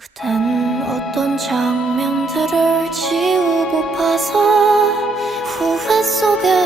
그댄 어떤 장면들을 지우고 파서 후회 속에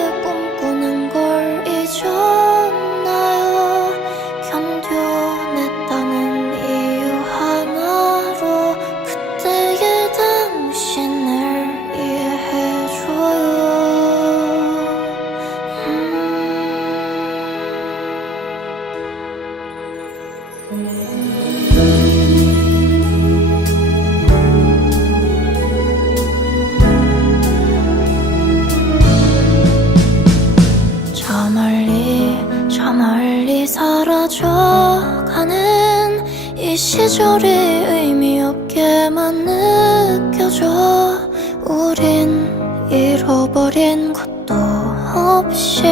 이 시절이 의미 없게만 느껴져. 우린 잃어버린 것도 없이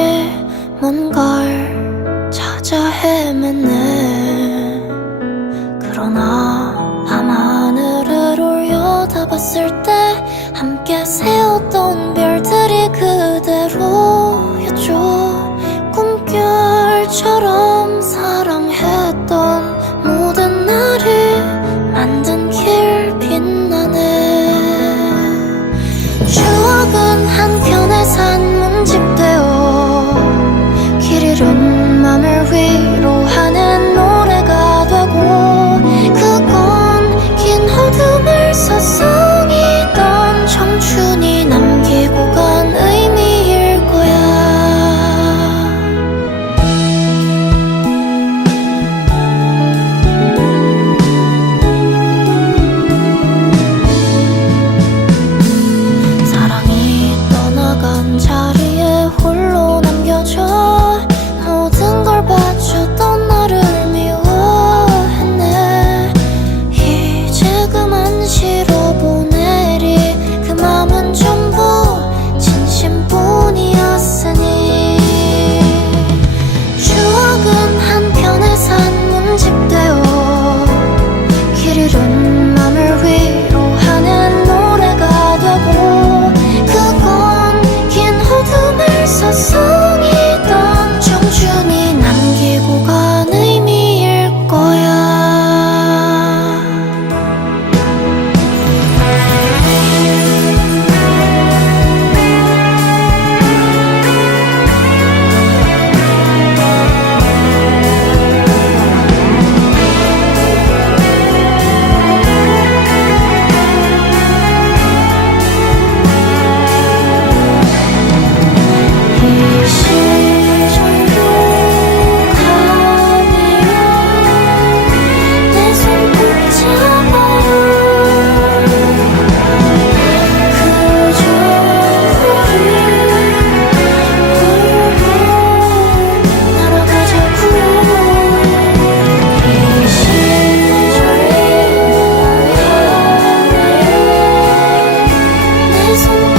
뭔가를 찾아 헤매네. 그러나 밤하늘을 올려다봤을 때 함께 세웠던 별들이 그대로였죠 Jesus.